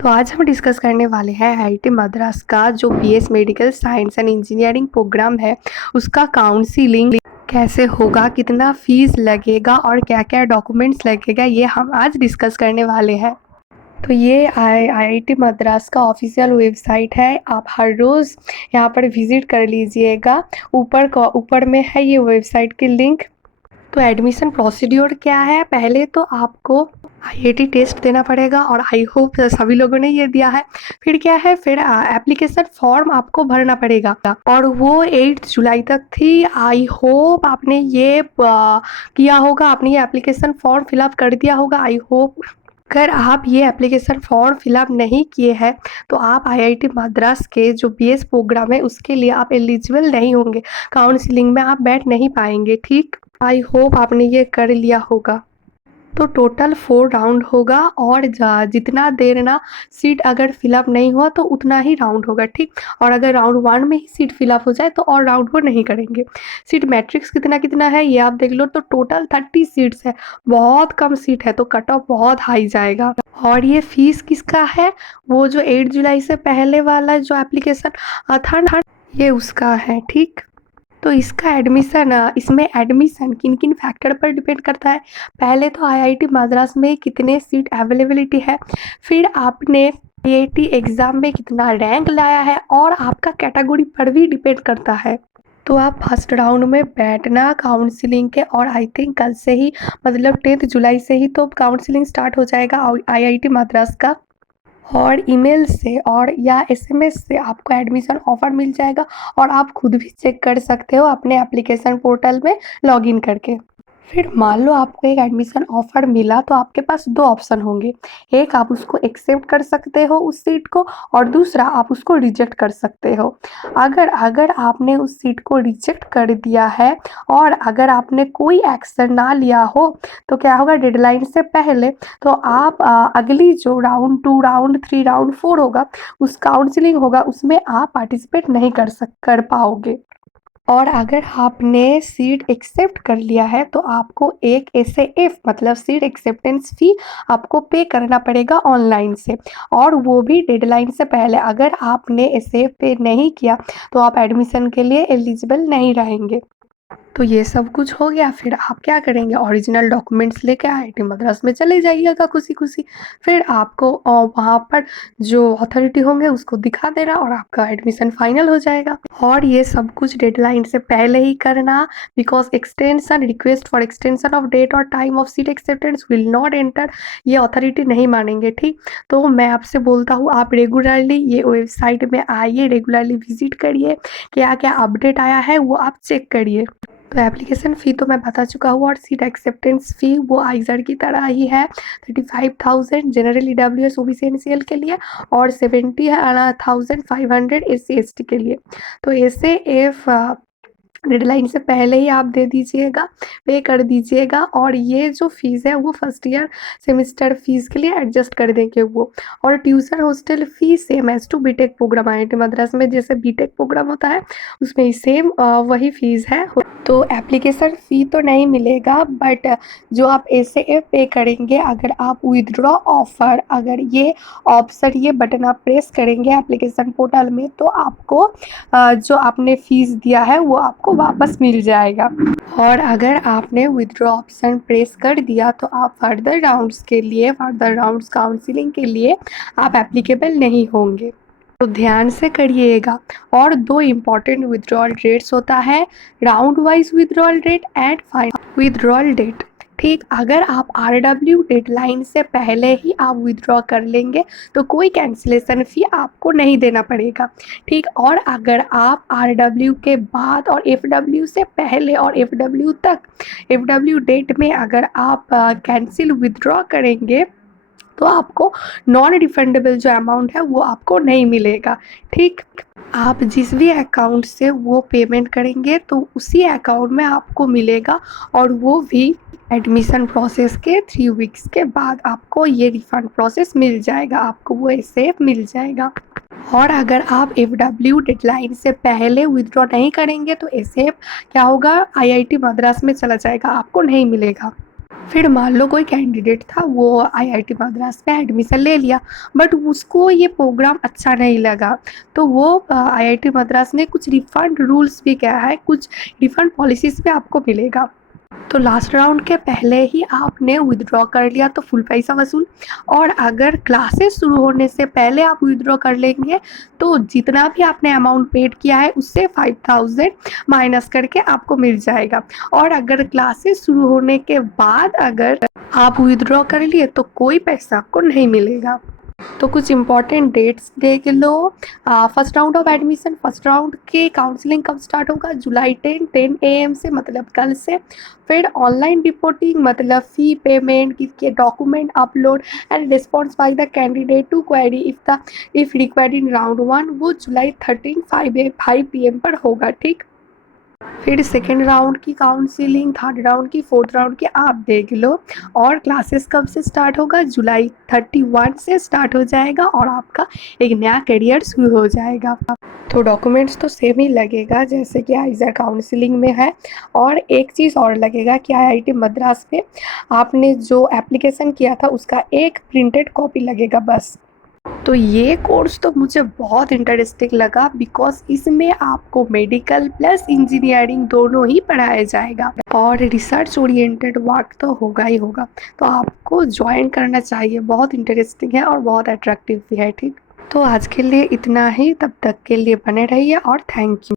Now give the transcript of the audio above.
तो आज हम डिस्कस करने वाले हैं आईआईटी मद्रास का जो BS medical science and engineering programme है, उसका काउंसलिंग कैसे होगा, कितना फीस लगेगा और क्या-क्या डॉक्यूमेंट्स लगेगा, ये हम आज डिस्कस करने वाले हैं। तो ये आईआईटी मद्रास का ऑफिशियल वेबसाइट है। आप हर रोज़ यहाँ पर विजिट कर लीजिएगा। ऊपर में है ये वेबसाइट की लिंक। तो एडमिशन प्रोसीड्योर क्या है, पहले तो आपको आईआईटी टेस्ट देना पड़ेगा और आई होप सभी लोगों ने ये दिया है। फिर क्या है, फिर एप्लीकेशन फॉर्म आपको भरना पड़ेगा और वो 8 जुलाई तक थी। आई होप आपने ये किया होगा, आपने ये एप्लीकेशन फॉर्म फिलअप कर दिया होगा। आई होप अगर आप ये एप्लीकेशन फॉर्म फिलअप नहीं किए हैं तो आप आईआईटी मद्रास के जो बीएस प्रोग्राम है उसके लिए आप एलिजिबल नहीं होंगे, काउंसलिंग में आप बैठ नहीं पाएंगे। ठीक, आई होप आपने ये कर लिया होगा। तो टोटल 4 राउंड होगा और जितना देर ना सीट अगर फिलअप नहीं हुआ तो उतना ही राउंड होगा। ठीक, और अगर राउंड 1 में ही सीट फिलअप हो जाए तो और राउंड वो नहीं करेंगे। सीट मैट्रिक्स कितना कितना है ये आप देख लो। तो टोटल 30 सीट्स है, बहुत कम सीट है, तो कट ऑफ बहुत हाई जाएगा। और ये फीस किसका है, वो जो 8 जुलाई से पहले वाला जो एप्लीकेशन था ना, ये उसका है। ठीक, तो इसमें एडमिशन किन किन फैक्टर पर डिपेंड करता है। पहले तो आईआईटी मद्रास में कितने सीट अवेलेबिलिटी है, फिर आपने आईआईटी एग्ज़ाम में कितना रैंक लाया है और आपका कैटेगरी पर भी डिपेंड करता है। तो आप फर्स्ट राउंड में बैठना काउंसलिंग के, और आई थिंक कल से ही मतलब 10 जुलाई से ही तो काउंसलिंग स्टार्ट हो जाएगा आईआईटी मद्रास का। और ईमेल से और या एसएमएस से आपको एडमिशन ऑफ़र मिल जाएगा और आप खुद भी चेक कर सकते हो अपने एप्लीकेशन पोर्टल में लॉगिन करके। फिर मान लो आपको एक एडमिशन ऑफ़र मिला तो आपके पास 2 ऑप्शन होंगे। एक, आप उसको एक्सेप्ट कर सकते हो उस सीट को, और दूसरा आप उसको रिजेक्ट कर सकते हो। अगर आपने उस सीट को रिजेक्ट कर दिया है और अगर आपने कोई एक्शन ना लिया हो तो क्या होगा, डेडलाइन से पहले तो आप अगली जो राउंड 2, राउंड 3, राउंड 4 होगा, उस काउंसलिंग होगा, उसमें आप पार्टिसिपेट नहीं कर पाओगे। और अगर आपने सीट एक्सेप्ट कर लिया है तो आपको एक एसएएफ मतलब सीट एक्सेप्टेंस फ़ी आपको पे करना पड़ेगा ऑनलाइन से, और वो भी डेडलाइन से पहले। अगर आपने एसएएफ पे नहीं किया तो आप एडमिशन के लिए एलिजिबल नहीं रहेंगे। तो ये सब कुछ हो गया, फिर आप क्या करेंगे, ओरिजिनल डॉक्यूमेंट्स लेके आईआईटी मद्रास में चले जाइएगा खुशी-खुशी। फिर आपको वहाँ पर जो अथॉरिटी होंगे उसको दिखा देना और आपका एडमिशन फाइनल हो जाएगा। और ये सब कुछ डेडलाइन से पहले ही करना, because extension request for extension of date और time of seat acceptance will not enter, ये अथॉरिटी नहीं मानेंगे। ठीक, तो मैं आपसे बोलता हूँ आप रेगुलरली ये वेबसाइट में आइए, रेगुलरली विजिट करिए, क्या-क्या अपडेट आया है वो आप चेक करिए। तो एप्लीकेशन फ़ी तो मैं बता चुका हूँ, और सीट एक्सेप्टेंस फ़ी वो आइज़र की तरह ही है, 35,000 जनरल ईडब्ल्यूएस ओबीसी एनसीएल के लिए और 70,500 एससी एसटी के लिए। तो एसएएफ डेडलाइन से पहले ही आप दे दीजिएगा, पे कर दीजिएगा, और ये जो फ़ीस है वो फर्स्ट ईयर सेमेस्टर फ़ीस के लिए एडजस्ट कर देंगे वो। और tuition hostel fee same as to BTech programme, IIT Madras में जैसे बीटेक प्रोग्राम होता है उसमें ही सेम वही फ़ीस है। तो एप्लीकेशन फ़ी तो नहीं मिलेगा, बट जो आप एसएएफ पे करेंगे, अगर आप विथड्रॉ ऑफ़र, अगर ये ऑप्शन, ये बटन आप प्रेस करेंगे एप्लीकेशन पोर्टल में तो आपको जो आपने फ़ीस दिया है वो आपको वापस मिल जाएगा। और अगर आपने विथड्रॉ ऑप्शन प्रेस कर दिया तो आप फर्दर राउंड्स काउंसलिंग के लिए आप एप्लीकेबल नहीं होंगे। तो ध्यान से करिएगा। और 2 इम्पॉर्टेंट विथड्रॉल डेट्स होता है, round wise withdrawal date and final withdrawal date. ठीक, अगर आप आरडब्ल्यू डेडलाइन से पहले ही आप विथड्रॉ कर लेंगे तो कोई कैंसिलेशन फ़ी आपको नहीं देना पड़ेगा। ठीक, और अगर आप आरडब्ल्यू के बाद और एफडब्ल्यू से पहले और एफडब्ल्यू तक, एफडब्ल्यू डेट में अगर आप कैंसिल विथड्रॉ करेंगे तो आपको नॉन रिफंडेबल जो अमाउंट है वो आपको नहीं मिलेगा। ठीक, आप जिस भी अकाउंट से वो पेमेंट करेंगे तो उसी अकाउंट में आपको मिलेगा, और वो भी एडमिशन प्रोसेस के 3 वीक्स के बाद आपको ये रिफ़ंड प्रोसेस मिल जाएगा, आपको वो एसएएफ मिल जाएगा। और अगर आप एफडब्ल्यू डेडलाइन से पहले विथड्रॉ नहीं करेंगे तो एसएएफ क्या होगा, आईआईटी मद्रास में चला जाएगा, आपको नहीं मिलेगा। फिर मान लो कोई कैंडिडेट था, वो आईआईटी मद्रास में एडमिशन ले लिया, बट उसको ये प्रोग्राम अच्छा नहीं लगा, तो वो आईआईटी मद्रास ने कुछ रिफंड रूल्स भी क्या है, कुछ रिफंड पॉलिसीज़ भी आपको मिलेगा। तो लास्ट राउंड के पहले ही आपने विथड्रॉ कर लिया तो फुल पैसा वसूल, और अगर क्लासेस शुरू होने से पहले आप विथड्रॉ कर लेंगे तो जितना भी आपने अमाउंट पेड किया है उससे 5000 माइनस करके आपको मिल जाएगा। और अगर क्लासेस शुरू होने के बाद अगर आप विथड्रॉ कर लिए तो कोई पैसा आपको नहीं मिलेगा। तो कुछ इम्पॉर्टेंट डेट्स देख लो। First round of admission, first round की काउंसलिंग कब स्टार्ट होगा? जुलाई 10 AM से, मतलब कल से। फिर ऑनलाइन रिपोर्टिंग मतलब फ़ी पेमेंट के document upload and response by the candidate to query if required in round 1, वो जुलाई 13 5 PM पर होगा, ठीक। फिर सेकेंड राउंड की काउंसलिंग, थर्ड राउंड की, फोर्थ राउंड की आप देख लो। और क्लासेस कब से स्टार्ट होगा? जुलाई 31 से स्टार्ट हो जाएगा और आपका एक नया करियर शुरू हो जाएगा। तो डॉक्यूमेंट्स तो सेम ही लगेगा जैसे कि आइज़र काउंसलिंग में है। और एक चीज़ और लगेगा कि आईआईटी मद्रास में आपने जो एप्लीकेशन किया था उसका एक प्रिंटेड कॉपी लगेगा बस। तो ये कोर्स तो मुझे बहुत इंटरेस्टिंग लगा बिकॉज इसमें आपको मेडिकल प्लस इंजीनियरिंग दोनों ही पढ़ाया जाएगा और रिसर्च ओरिएंटेड वर्क तो होगा ही होगा। तो आपको ज्वाइन करना चाहिए, बहुत इंटरेस्टिंग है और बहुत अट्रैक्टिव भी है, ठीक। तो आज के लिए इतना ही, तब तक के लिए बने रहिए और थैंक यू।